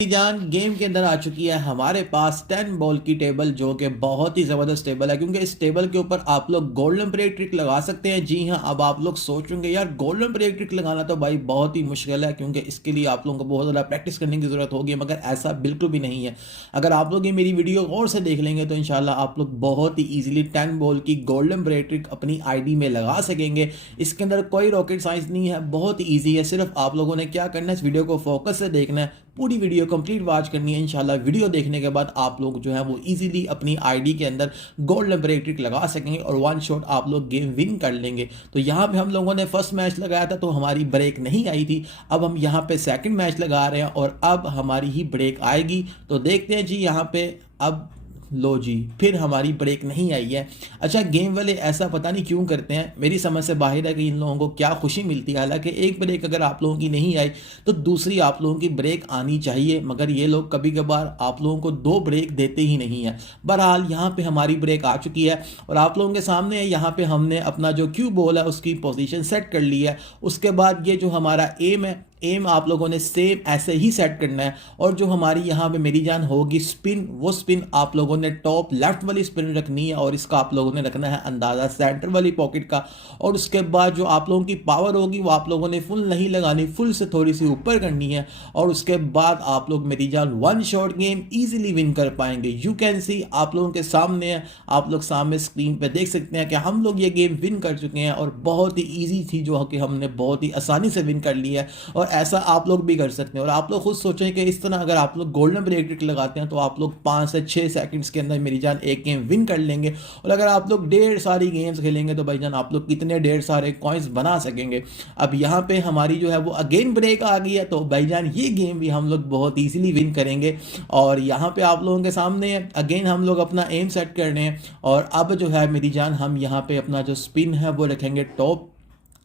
जान गेम के अंदर आ चुकी है हमारे पास 10 बॉल की टेबल जो कि बहुत ही ज़बरदस्त टेबल है क्योंकि इस टेबल के ऊपर आप लोग गोल्डन ब्रेक ट्रिक लगा सकते हैं। जी हाँ, अब आप लोग सोचेंगे यार गोल्डन ब्रेक ट्रिक लगाना तो भाई बहुत ही मुश्किल है क्योंकि इसके लिए आप लोगों को बहुत ज़्यादा प्रैक्टिस करने की ज़रूरत होगी, मगर ऐसा बिल्कुल भी नहीं है। अगर आप लोग ये मेरी वीडियो गौर से देख लेंगे तो इंशाल्लाह आप लोग बहुत ही ईजिली 10 बॉल की गोल्डन ब्रेक ट्रिक अपनी आईडी में लगा सकेंगे। इसके अंदर कोई रॉकेट साइंस नहीं है, बहुत ही ईजी है। सिर्फ आप लोगों ने क्या करना है, इस वीडियो को फोकस से देखना है, पूरी वीडियो कंप्लीट वॉच करनी है। इंशाल्लाह वीडियो देखने के बाद आप लोग जो है वो इजीली अपनी आईडी के अंदर गोल्डन ब्रेक ट्रिक लगा सकेंगे और वन शॉट आप लोग गेम विन कर लेंगे। तो यहाँ पे हम लोगों ने फर्स्ट मैच लगाया था तो हमारी ब्रेक नहीं आई थी। अब हम यहाँ पे सेकंड मैच लगा रहे हैं और अब हमारी ही ब्रेक आएगी। तो देखते हैं जी यहाँ पे। अब लो जी, फिर हमारी ब्रेक नहीं आई है। अच्छा, गेम वाले ऐसा पता नहीं क्यों करते हैं, मेरी समझ से बाहर है कि इन लोगों को क्या खुशी मिलती है। हालांकि एक ब्रेक अगर आप लोगों की नहीं आई तो दूसरी आप लोगों की ब्रेक आनी चाहिए, मगर ये लोग कभी कभार आप लोगों को दो ब्रेक देते ही नहीं है। बहरहाल यहाँ पे हमारी ब्रेक आ चुकी है और आप लोगों के सामने यहाँ पे हमने अपना जो क्यू बॉल है उसकी पोजीशन सेट कर ली है। उसके बाद ये जो हमारा एम है, एम आप लोगों ने सेम ऐसे ही सेट करना है। और जो हमारी यहाँ पे मेरी जान होगी स्पिन, वो स्पिन आप लोगों ने टॉप लेफ्ट वाली स्पिन रखनी है और इसका आप लोगों ने रखना है अंदाज़ा सेंटर वाली पॉकेट का। और उसके बाद जो आप लोगों की पावर होगी वो आप लोगों ने फुल नहीं लगानी, फुल से थोड़ी सी ऊपर करनी है। और उसके बाद आप लोग मेरी जान one shot game easily win कर पाएंगे। यू कैन सी, आप लोगों के सामने है, आप लोग सामने स्क्रीन पे देख सकते हैं कि हम लोग ये गेम विन कर चुके हैं और बहुत ही ईजी थी जो कि हमने बहुत ही आसानी से विन कर लिया है। और ऐसा आप लोग भी कर सकते हैं। और आप लोग खुद सोचें कि इस तरह अगर आप लोग गोल्डन ब्रेक ट्रिक लगाते हैं तो आप लोग 5 से 6 सेकंड्स के अंदर मेरी जान एक गेम विन कर लेंगे। और अगर आप लोग ढेर सारी गेम्स खेलेंगे तो भाईजान आप लोग कितने ढेर सारे कॉइंस बना सकेंगे। अब यहाँ पे हमारी जो है वो अगेन ब्रेक आ गई है तो भाईजान ये गेम भी हम लोग बहुत ईजिली विन करेंगे। और यहाँ पे आप लोगों के सामने अगेन हम लोग अपना एम सेट कर रहे हैं। और अब जो है मेरी जान हम यहाँ पे अपना जो स्पिन है वो रखेंगे टॉप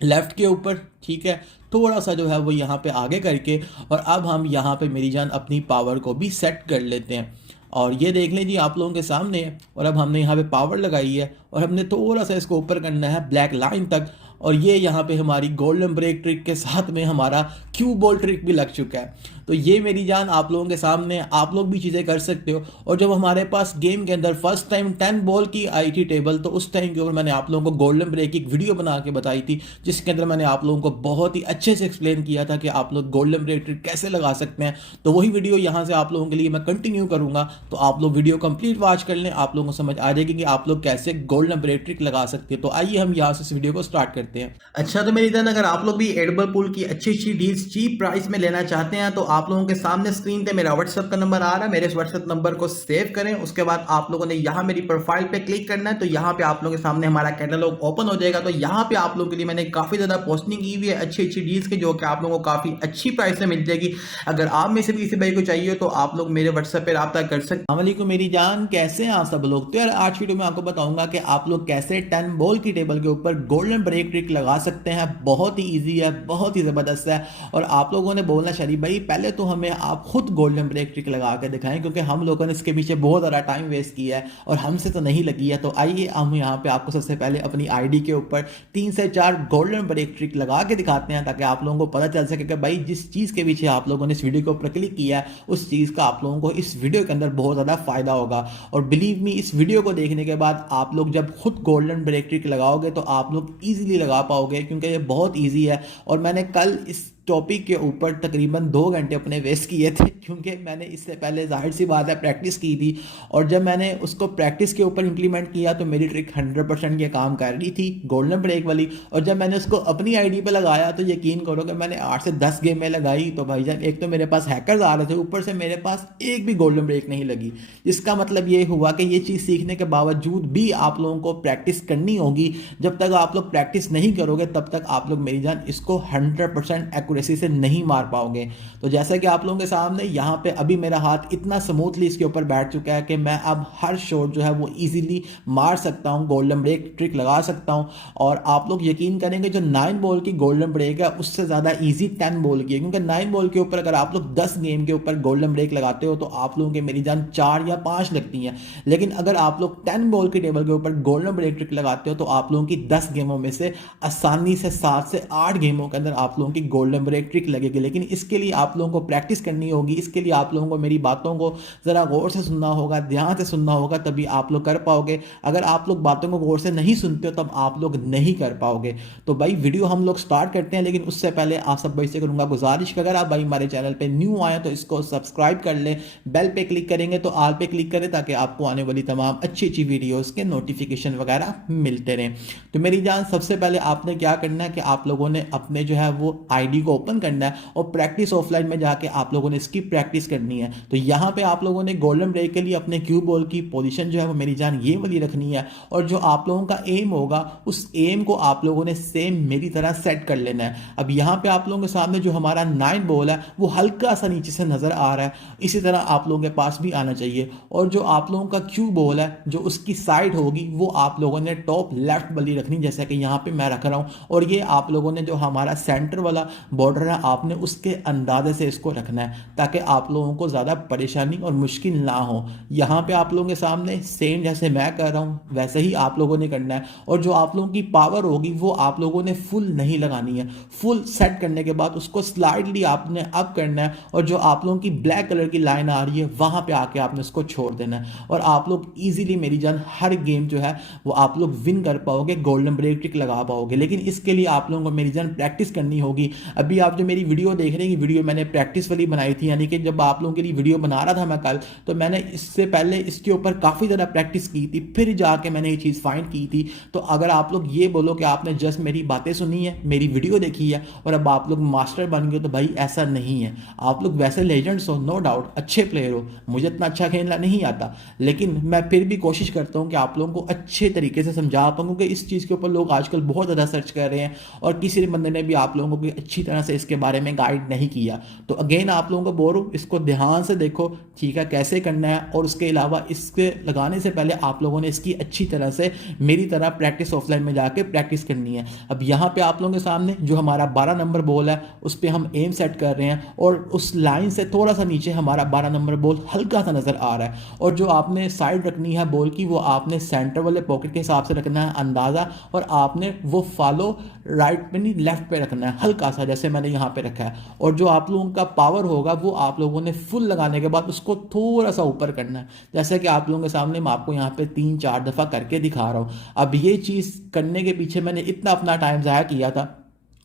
लेफ्ट के ऊपर, ठीक है, थोड़ा सा जो है वो यहाँ पे आगे करके। और अब हम यहाँ पे मेरी जान अपनी पावर को भी सेट कर लेते हैं। और ये देख लें जी आप लोगों के सामने है। और अब हमने यहाँ पे पावर लगाई है और हमने थोड़ा सा इसको ऊपर करना है ब्लैक लाइन तक। और ये यहाँ पे हमारी गोल्डन ब्रेक ट्रिक के साथ में हमारा क्यू बॉल ट्रिक भी लग चुका है। तो ये मेरी जान आप लोगों के सामने, आप लोग भी चीज़ें कर सकते हो। और जब हमारे पास गेम के अंदर फर्स्ट टाइम 10 बॉल की आई थी टेबल तो उस टाइम के ऊपर मैंने आप लोगों को गोल्डन ब्रेक की एक वीडियो बना के बताई थी जिसके अंदर मैंने आप लोगों को बहुत ही अच्छे से एक्सप्लेन किया था कि आप लोग गोल्डन ब्रेक ट्रिक कैसे लगा सकते हैं। तो वही वीडियो यहाँ से आप लोगों के लिए मैं कंटिन्यू करूँगा, तो आप लोग वीडियो कंप्लीट वॉच कर लें, आप लोगों को समझ आ जाएगी कि आप लोग कैसे गोल्डन ब्रेक ट्रिक लगा सकते हैं। तो आइए हम यहाँ से इस वीडियो को स्टार्ट करते हैं। अच्छा, तो मेरी जान अगर आप लोग भी एडिबल पूल की अच्छी अच्छी डील्स चीप प्राइस में लेना चाहते हैं तो आप लोगों के सामने स्क्रीन पे मेरा व्हाट्सएप का नंबर आ रहा है, मेरे इस व्हाट्सएप नंबर को सेव करें। उसके बाद आप लोगों ने यहाँ मेरी प्रोफाइल पे क्लिक करना है तो यहाँ पे आप लोगों के सामने हमारा कैटलॉग ओपन हो जाएगा। तो यहाँ पे आप लोगों के लिए मैंने काफी ज्यादा पोस्टिंग की हुई है अच्छी अच्छी डील्स की जो कि आप लोगों को काफी अच्छी प्राइस में मिल जाएगी। अगर आप में से भी किसी भाई को चाहिए तो आप लोग मेरे व्हाट्सएप पे रब्ता कर सकते हैं। अस्सलाम वालेकुम मेरी जान, कैसे हैं आप सब लोग। तो यार आज वीडियो में आपको बताऊंगा कि आप लोग कैसे 10 बॉल की टेबल के ऊपर गोल्डन ब्रेक ट्रिक लगा सकते हैं। बहुत ही ईजी है, बहुत ही जबरदस्त है। और आप लोगों ने बोलना शरीफ भाई पहले तो हमें आप खुद गोल्डन ब्रेक ट्रिक लगा के दिखाएं क्योंकि हम लोगों ने इसके पीछे बहुत ज़्यादा टाइम वेस्ट किया है और हमसे तो नहीं लगी है। तो आइए हम यहाँ पे आपको सबसे पहले अपनी आईडी के ऊपर 3 से 4 गोल्डन ब्रेक ट्रिक लगा के दिखाते हैं ताकि आप लोगों को पता चल सके कि भाई जिस चीज़ के पीछे आप लोगों ने इस वीडियो के ऊपर क्लिक किया है उस चीज़ का आप लोगों को इस वीडियो के अंदर बहुत ज़्यादा फायदा होगा। और बिलीव मी, इस वीडियो को देखने के बाद आप लोग जब खुद गोल्डन ब्रेक ट्रिक लगाओगे तो आप लोग ईजिली लगा पाओगे क्योंकि ये बहुत ईजी है। और मैंने कल इस टॉपिक के ऊपर तकरीबन 2 घंटे अपने वेस्ट किए थे क्योंकि मैंने इससे पहले जाहिर सी बात है प्रैक्टिस की थी। और जब मैंने उसको प्रैक्टिस के ऊपर इंप्लीमेंट किया तो मेरी ट्रिक 100% ये काम कर रही थी गोल्डन ब्रेक वाली। और जब मैंने उसको अपनी आईडी पे लगाया तो यकीन करो कि मैंने 8 से 10 गेम में लगाई तो भाईजान एक तो मेरे पास हैकर्स आ रहे थे, ऊपर से मेरे पास एक भी गोल्डन ब्रेक नहीं लगी। जिसका मतलब ये हुआ कि ये चीज़ सीखने के बावजूद भी आप लोगों को प्रैक्टिस करनी होगी। जब तक आप लोग प्रैक्टिस नहीं करोगे तब तक आप लोग मेरी जान इसको 100% एक्यूरेसी से नहीं मार पाओगे। तो जैसा कि आप लोगों के सामने यहाँ पे अभी मेरा हाथ इतना स्मूथली इसके ऊपर बैठ चुका है कि मैं अब हर शॉट जो है वो इजीली मार सकता हूँ, गोल्डन ब्रेक ट्रिक लगा सकता हूँ। और आप लोग यकीन करेंगे जो 9 बॉल की गोल्डन ब्रेक है उससे ज़्यादा ईजी 10 बॉल की है क्योंकि 9 बॉल के ऊपर अगर आप लोग 10 गेम के ऊपर गोल्डन ब्रेक लगाते हो तो आप लोगों के मेरी जान 4 या 5 लगती हैं। लेकिन अगर आप लोग 10 बॉल की टेबल के ऊपर गोल्डन ब्रेक ट्रिक लगाते हो तो आप लोगों की 10 गेमों में से आसानी से 7 से 8 गेमों के अंदर आप लोगों की गोल्डन गोल्डन ब्रेक ट्रिक लगेगी। लेकिन इसके लिए आप लोगों को प्रैक्टिस करनी होगी, इसके लिए आप लोगों को मेरी बातों को ज़रा गौर से सुनना होगा, ध्यान से सुनना होगा, तभी आप लोग कर पाओगे। अगर आप लोग बातों को गौर से नहीं सुनते हो तब आप लोग नहीं कर पाओगे। तो भाई वीडियो हम लोग स्टार्ट करते हैं, लेकिन उससे पहले आप सब भाई से करूंगा गुजारिश कि अगर आप भाई हमारे चैनल पे न्यू आए तो इसको सब्सक्राइब कर लें, बेल पे क्लिक करेंगे तो ऑल पे क्लिक करें ताकि आपको आने वाली तमाम अच्छी अच्छी वीडियोस के नोटिफिकेशन वगैरह मिलते रहें। तो मेरी जान, सबसे पहले आपने क्या करना है कि आप लोगों ने अपने जो है वो आईडी को ओपन करना है और प्रैक्टिस ऑफलाइन में जाके आप लोगों ने इसकी प्रैक्टिस करनी है। तो यहाँ पे आप लोगों ने गोल्डन ब्रेक के लिए अपने क्यू बॉल की पोजीशन जो है वो मेरी जान ये वाली रखनी है, और जो आप लोगों का एम होगा उस एम को आप लोगों ने सेम मेरी तरह सेट कर लेना है। अब यहाँ पे आप लोगों के सामने जो हमारा 9 बॉल है वो हल्का सा नीचे से नजर आ रहा है, इसी तरह आप लोगों के पास भी आना चाहिए। और जो आप लोगों का क्यू बॉल है जो उसकी साइड होगी वो आप लोगों ने टॉप लेफ्ट वाली रखनी, जैसे कि यहाँ पे मैं रख रहा हूँ। और ये आप लोगों ने जो हमारा सेंटर वाला बॉर्डर है आपने उसके अंदाजे से इसको रखना है ताकि आप लोगों को ज़्यादा परेशानी और मुश्किल ना हो। यहाँ पे आप लोगों के सामने सेम जैसे मैं कर रहा हूँ वैसे ही आप लोगों ने करना है। और जो आप लोगों की पावर होगी वो आप लोगों ने फुल नहीं लगानी है, फुल सेट करने के बाद उसको स्लाइडली आपने अप करना है, और जो आप लोगों की ब्लैक कलर की लाइन आ रही है वहां पे आके आपने उसको छोड़ देना है। और आप लोग इजीली मेरी जान हर गेम जो है वो आप लोग विन कर पाओगे, गोल्डन ब्रेक ट्रिक लगा पाओगे। लेकिन इसके लिए आप लोगों को मेरी जान प्रैक्टिस करनी होगी। अभी आप जो मेरी वीडियो देख रहे हैं, वीडियो मैंने प्रैक्टिस वाली बनाई थी, यानी कि जब आप लोगों के लिए वीडियो बना रहा था मैं कल, तो मैंने इससे पहले इसके ऊपर काफ़ी ज़्यादा प्रैक्टिस की थी, फिर जाके मैंने ये चीज़ फाइंड की थी। तो अगर आप लोग ये बोलो कि आपने जस्ट मेरी बातें सुनी है, मेरी वीडियो देखी है और अब आप लोग मास्टर बन गए, तो भाई ऐसा नहीं है। आप लोग वैसे लेजेंड्स हो, नो डाउट अच्छे प्लेयर हो, मुझे इतना अच्छा खेलना नहीं आता, लेकिन मैं फिर भी कोशिश करता हूँ कि आप लोगों को अच्छे तरीके से समझा पाऊँ, क्योंकि इस चीज़ के ऊपर लोग आजकल बहुत ज़्यादा सर्च कर रहे हैं और किसी बंदे ने भी आप लोगों को अच्छी तरह से इसके बारे में गाइड नहीं किया। तो अगेन आप लोगों को बोल रहा हूँ, इसको ध्यान से देखो, ठीक है, कैसे करना है। और उसके अलावा इसके लगाने से पहले आप लोगों ने इसकी अच्छी तरह से मेरी तरह प्रैक्टिस ऑफलाइन में जाके प्रैक्टिस करनी है। अब यहाँ पे आप लोगों के सामने जो हमारा 12 नंबर बॉल है उस पर हम एम सेट कर रहे हैं, और उस लाइन से थोड़ा सा नीचे हमारा 12 नंबर बॉल हल्का सा नजर आ रहा है। और जो आपने साइड रखनी है बॉल की वो आपने सेंटर वाले पॉकेट के हिसाब से रखना है अंदाजा, और आपने वो फॉलो राइट पे नहीं लेफ्ट पे रखना है हल्का सा, जैसे मैंने यहाँ पे रखा है। और जो आप लोगों का पावर होगा वो आप लोगों ने फुल लगाने के बाद उसको थोड़ा सा ऊपर करना है, जैसे कि आप लोगों के सामने मैं आपको यहाँ पे 3-4 दफ़ा करके दिखा रहा हूँ। अब ये चीज़ करने के पीछे मैंने इतना अपना टाइम ज़ाया किया था,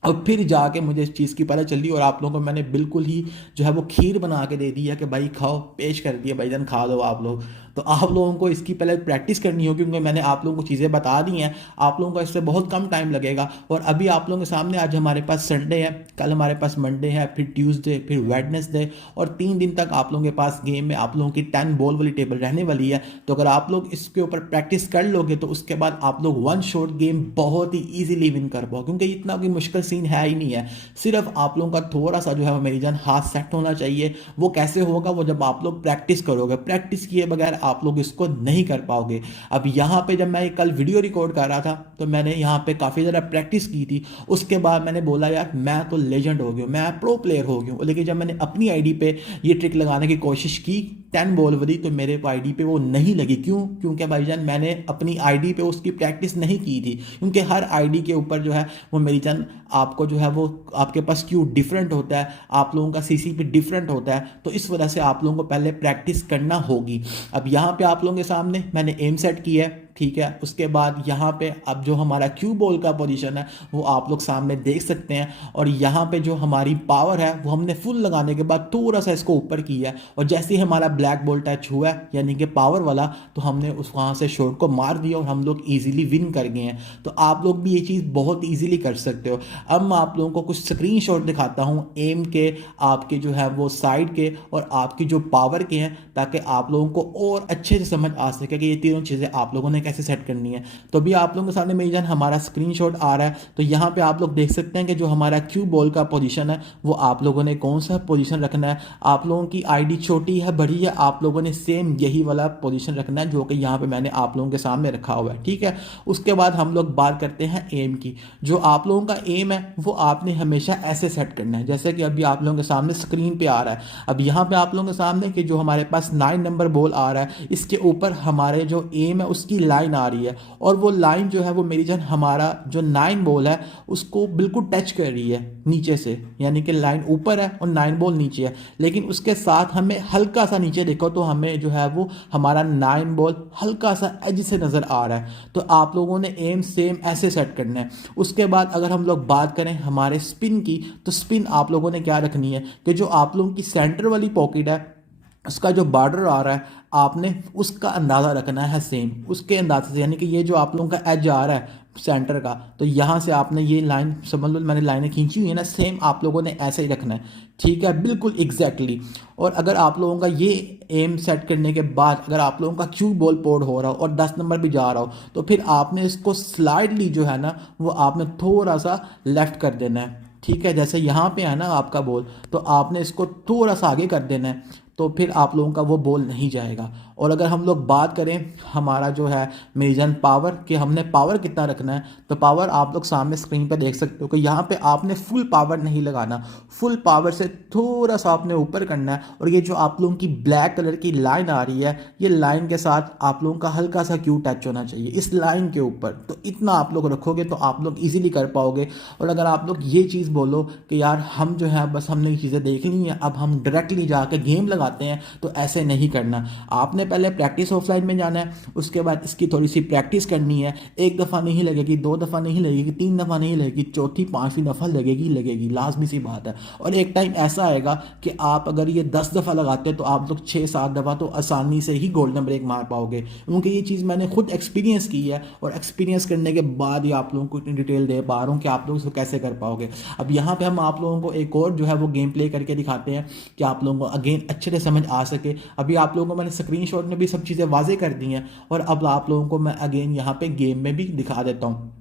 और फिर जाके मुझे इस चीज़ की पता चली, और आप लोगों को मैंने बिल्कुल ही जो है वो खीर बना के दे दी है कि भाई खाओ, पेश कर दिया भाईजान, खा लो आप लोग। तो आप लोगों को इसकी पहले प्रैक्टिस करनी होगी, क्योंकि मैंने आप लोगों को चीज़ें बता दी हैं, आप लोगों को इससे बहुत कम टाइम लगेगा। और अभी आप लोगों के सामने आज हमारे पास संडे है, कल हमारे पास मंडे है, फिर ट्यूसडे, फिर वेडनेसडे, और 3 दिन तक आप लोगों के पास गेम में आप लोगों की 10 बॉल वाली टेबल रहने वाली है। तो अगर आप लोग इसके ऊपर प्रैक्टिस कर लोगे तो उसके बाद आप लोग वन शॉट गेम बहुत ही ईजिली विन कर पाओ, क्योंकि इतना कोई मुश्किल सीन है ही नहीं है। सिर्फ आप लोगों का थोड़ा सा जो है मेरी जान हाथ सेट होना चाहिए। वो कैसे होगा? वो जब आप लोग प्रैक्टिस करोगे, प्रैक्टिस किए बगैर आप लोग इसको नहीं कर पाओगे। अब यहाँ पे जब मैं कल वीडियो रिकॉर्ड कर रहा था तो मैंने यहाँ पे काफ़ी ज़्यादा प्रैक्टिस की थी, उसके बाद मैंने बोला यार मैं तो लेजेंड हो गया, मैं प्रो प्लेयर हो गया। लेकिन जब मैंने अपनी आईडी पे ये ट्रिक लगाने की कोशिश की 10 बॉल वाली, तो मेरे आईडी पे वो नहीं लगी। क्यों? क्योंकि भाईजान मैंने अपनी आईडी पे उसकी प्रैक्टिस नहीं की थी, क्योंकि हर आईडी के ऊपर जो है वो मेरी जान आपको जो है वो आपके पास क्यू डिफरेंट होता है, आप लोगों का सीसी पे डिफरेंट होता है, तो इस वजह से आप लोगों को पहले प्रैक्टिस करना होगी। अब यहाँ पे आप लोगों के सामने मैंने एम सेट किया है, ठीक है। उसके बाद यहाँ पे अब जो हमारा क्यू बॉल का पोजीशन है वो आप लोग सामने देख सकते हैं, और यहाँ पे जो हमारी पावर है वो हमने फुल लगाने के बाद थोड़ा सा इसको ऊपर किया है, और जैसे ही हमारा ब्लैक बॉल टच हुआ है यानी कि पावर वाला, तो हमने उस वहाँ से शॉट को मार दिया और हम लोग ईजिली विन कर गए हैं। तो आप लोग भी ये चीज़ बहुत ईजिली कर सकते हो। अब मैं आप लोगों को कुछ स्क्रीन शॉट दिखाता हूँ एम के, आपके जो है वो साइड के और आपकी जो पावर के हैं, ताकि आप लोगों को और अच्छे से समझ आ सके कि ये तीनों चीज़ें आप लोगों ने कैसे सेट करनी है। तो भी आप लोगों के सामने मेरी जान हमारा स्क्रीनशॉट आ रहा है, तो यहाँ पे आप लोग देख सकते हैं कि जो हमारा क्यू बॉल का पोजीशन है वो आप लोगों ने कौन सा पोजीशन रखना है। आप लोगों की आईडी छोटी है बड़ी है, आप लोगों ने सेम यही वाला पोजीशन रखना है जो कि यहाँ पे मैंने आप लोगों के सामने रखा हुआ है, ठीक है। उसके बाद हम लोग बात करते हैं एम की। जो आप लोगों का एम है वो आपने हमेशा ऐसे सेट करना है जैसे कि अभी आप लोगों के सामने स्क्रीन पे आ रहा है। अब यहाँ पे आप लोगों के सामने कि जो हमारे पास 9 नंबर बॉल आ रहा है, इसके ऊपर हमारे जो एम है उसकी लाइन आ रही है और वो लाइन जो है वो मेरी जान हमारा जो 9 बॉल है उसको बिल्कुल टच कर रही है नीचे से, यानी कि लाइन ऊपर है और 9 बॉल नीचे है, लेकिन उसके साथ हमें हल्का सा नीचे देखो तो हमें जो है वो हमारा 9 बॉल हल्का सा एज से नज़र आ रहा है। तो आप लोगों ने एम सेम ऐसे सेट करना है। उसके बाद अगर हम लोग बात करें हमारे स्पिन की, तो स्पिन आप लोगों ने क्या रखनी है कि जो आप लोगों की सेंटर वाली पॉकेट है उसका जो बॉर्डर आ रहा है आपने उसका अंदाज़ा रखना है सेम उसके अंदाजे से, यानी कि ये जो आप लोगों का एज आ रहा है सेंटर का, तो यहाँ से आपने ये लाइन समझ लो मैंने लाइनें खींची हुई है ना, सेम आप लोगों ने ऐसे ही रखना है, ठीक है, बिल्कुल एग्जैक्टली। और अगर आप लोगों का ये एम सेट करने के बाद अगर आप लोगों का क्यू बॉल पोड हो रहा हो और 10 नंबर भी जा रहा हो तो फिर आपने इसको स्लाइडली जो है ना वो आपने थोड़ा सा लेफ्ट कर देना है, ठीक है। जैसे यहाँ पे है ना आपका बॉल, तो आपने इसको थोड़ा सा आगे कर देना है, तो फिर आप लोगों का वो बॉल नहीं जाएगा। और अगर हम लोग बात करें हमारा जो है मेजन पावर कि हमने पावर कितना रखना है, तो पावर आप लोग सामने स्क्रीन पर देख सकते हो कि यहाँ पे आपने फुल पावर नहीं लगाना, फुल पावर से थोड़ा सा आपने ऊपर करना है। और ये जो आप लोगों की ब्लैक कलर की लाइन आ रही है, ये लाइन के साथ आप लोगों का हल्का सा क्यू टच होना चाहिए इस लाइन के ऊपर, तो इतना आप लोग रखोगे तो आप लोग ईजिली कर पाओगे। और अगर आप लोग ये चीज़ बोलो कि यार हम जो है बस हमने ये चीज़ें देख ली हैं अब हम डायरेक्टली जाके गेम लगाते हैं, तो ऐसे नहीं करना। आपने पहले प्रैक्टिस ऑफलाइन में जाना है, उसके बाद इसकी थोड़ी सी प्रैक्टिस करनी है, एक दफ़ा नहीं लगेगी, 2 दफ़ा नहीं लगेगी, 3 दफ़ा नहीं लगेगी, चौथी 5वीं दफ़ा लगेगी, लाजमी सी बात है। और एक टाइम ऐसा आएगा कि आप अगर ये 10 दफ़ा लगाते हैं तो आप लोग 6-7 दफ़ा तो आसानी से ही गोल्डन ब्रेक मार पाओगे, क्योंकि ये चीज़ मैंने खुद एक्सपीरियंस की है और एक्सपीरियंस करने के बाद ही आप लोगों को इतनी डिटेल दे पा रहा हूँ कि आप लोग इसको कैसे कर पाओगे। अब यहाँ पे हम आप लोगों को एक और जो है वो गेम प्ले करके दिखाते हैं कि आप लोगों को अगेन अच्छे से समझ आ सके। अभी आप लोगों को मैंने स्क्रीनशॉट में भी सब चीज़ें वाजे कर दी हैं और अब आप लोगों को मैं अगेन यहाँ पे गेम में भी दिखा देता हूँ।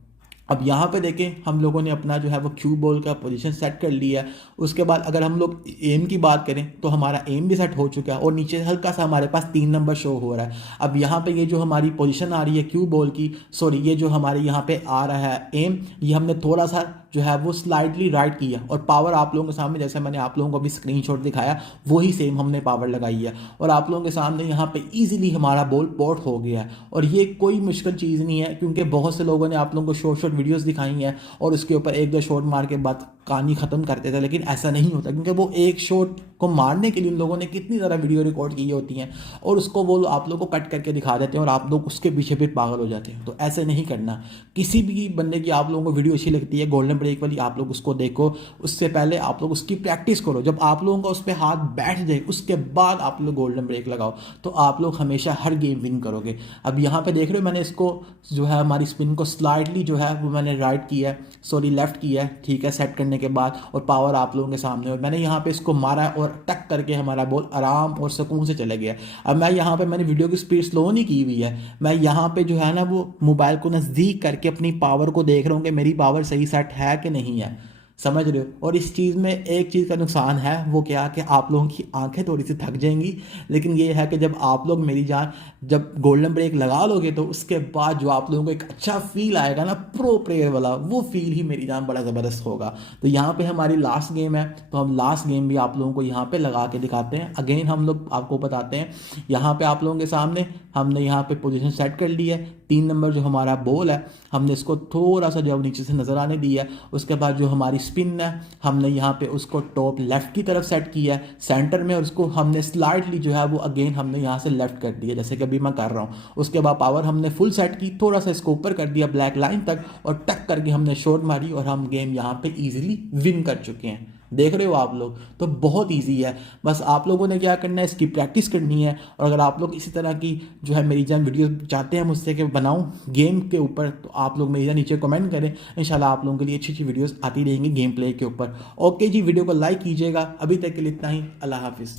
अब यहाँ पे देखें हम लोगों ने अपना जो है वो क्यू बॉल का पोजीशन सेट कर लिया है। उसके बाद अगर हम लोग एम की बात करें तो हमारा एम भी सेट हो चुका है और नीचे हल्का सा हमारे पास 3 नंबर शो हो रहा है। अब यहाँ पे ये जो हमारी पोजीशन आ रही है क्यू बॉल की, सॉरी ये जो हमारे यहाँ पे आ रहा है एम, ये हमने थोड़ा सा जो है वो स्लाइडली राइट किया और पावर आप लोगों के सामने जैसे मैंने आप लोगों को अभी स्क्रीनशॉट दिखाया वही सेम हमने पावर लगाई है और आप लोगों के सामने यहाँ पे इजीली हमारा बॉल पोर्ट हो गया है। और ये कोई मुश्किल चीज़ नहीं है, क्योंकि बहुत से लोगों ने आप लोगों को शॉर्ट शॉर्ट वीडियोस दिखाई हैं और उसके ऊपर 1-2 शॉट मार के बाद कहानी ख़त्म करते थे, लेकिन ऐसा नहीं होता, क्योंकि वो एक शॉट को मारने के लिए उन लोगों ने कितनी ज़्यादा वीडियो रिकॉर्ड की होती हैं और उसको वो आप लोगों को कट करके दिखा देते हैं और आप लोग उसके पीछे भी पागल हो जाते हैं। तो ऐसे नहीं करना। किसी भी बंदे की आप लोगों को वीडियो अच्छी लगती है गोल्डन ब्रेक वाली, आप लोग उसको देखो, उससे पहले आप लोग उसकी प्रैक्टिस करो। जब आप लोगों का उस पर हाथ बैठ जाए उसके बाद आप लोग गोल्डन ब्रेक लगाओ, तो आप लोग हमेशा हर गेम विन करोगे। अब यहाँ पे देख रहे हो मैंने इसको जो है हमारी स्पिन को स्लाइडली जो है वो मैंने राइट किया है, सॉरी लेफ्ट किया है, ठीक है, सेट करने के बाद और पावर आप लोगों के सामने और मैंने यहाँ पे इसको मारा और टक करके हमारा बॉल आराम और सुकून से चला गया। अब मैं यहाँ पे मैंने वीडियो की स्पीड स्लो नहीं की हुई है, मैं यहाँ पे जो है ना वो मोबाइल को नज़दीक करके अपनी पावर को देख रहा हूँ कि मेरी पावर सही सेट है कि नहीं है, समझ रहे हो। और इस चीज़ में एक चीज़ का नुकसान है, वो क्या कि आप लोगों की आंखें थोड़ी सी थक जाएंगी, लेकिन ये है कि जब आप लोग मेरी जान जब गोल्डन ब्रेक लगा लोगे तो उसके बाद जो आप लोगों को एक अच्छा फील आएगा ना प्रो प्लेयर वाला, वो फील ही मेरी जान बड़ा ज़बरदस्त होगा। तो यहाँ पे हमारी लास्ट गेम है, तो हम लास्ट गेम भी आप लोगों को यहाँ पे लगा के दिखाते हैं। अगेन हम लोग आपको बताते हैं, यहाँ पे आप लोगों के सामने हमने यहाँ पे पोजीशन सेट कर ली है। 3 नंबर जो हमारा बॉल है हमने इसको थोड़ा सा जो नीचे से नज़र आने दिया है। उसके बाद जो हमारी स्पिन है हमने यहाँ पे उसको टॉप लेफ्ट की तरफ सेट किया है सेंटर में, और उसको हमने स्लाइडली जो है वो अगेन हमने यहाँ से लेफ्ट कर दिया जैसे कि अभी मैं कर रहा हूँ। उसके बाद पावर हमने फुल सेट की, थोड़ा सा इसको ऊपर कर दिया ब्लैक लाइन तक और टक करके हमने शॉट मारी और हम गेम यहाँ पे इजीली विन कर चुके हैं। देख रहे हो आप लोग, तो बहुत इजी है। बस आप लोगों ने क्या करना है, इसकी प्रैक्टिस करनी है। और अगर आप लोग इसी तरह की जो है मेरी जान वीडियो चाहते हैं मुझसे कि बनाऊं गेम के ऊपर, तो आप लोग मेरे नीचे कमेंट करें, इंशाल्लाह आप लोगों के लिए अच्छी अच्छी वीडियोस आती रहेंगी गेम प्ले के ऊपर। ओके जी, वीडियो को लाइक कीजिएगा। अभी तक के लिए इतना ही, अल्लाह हाफिज़।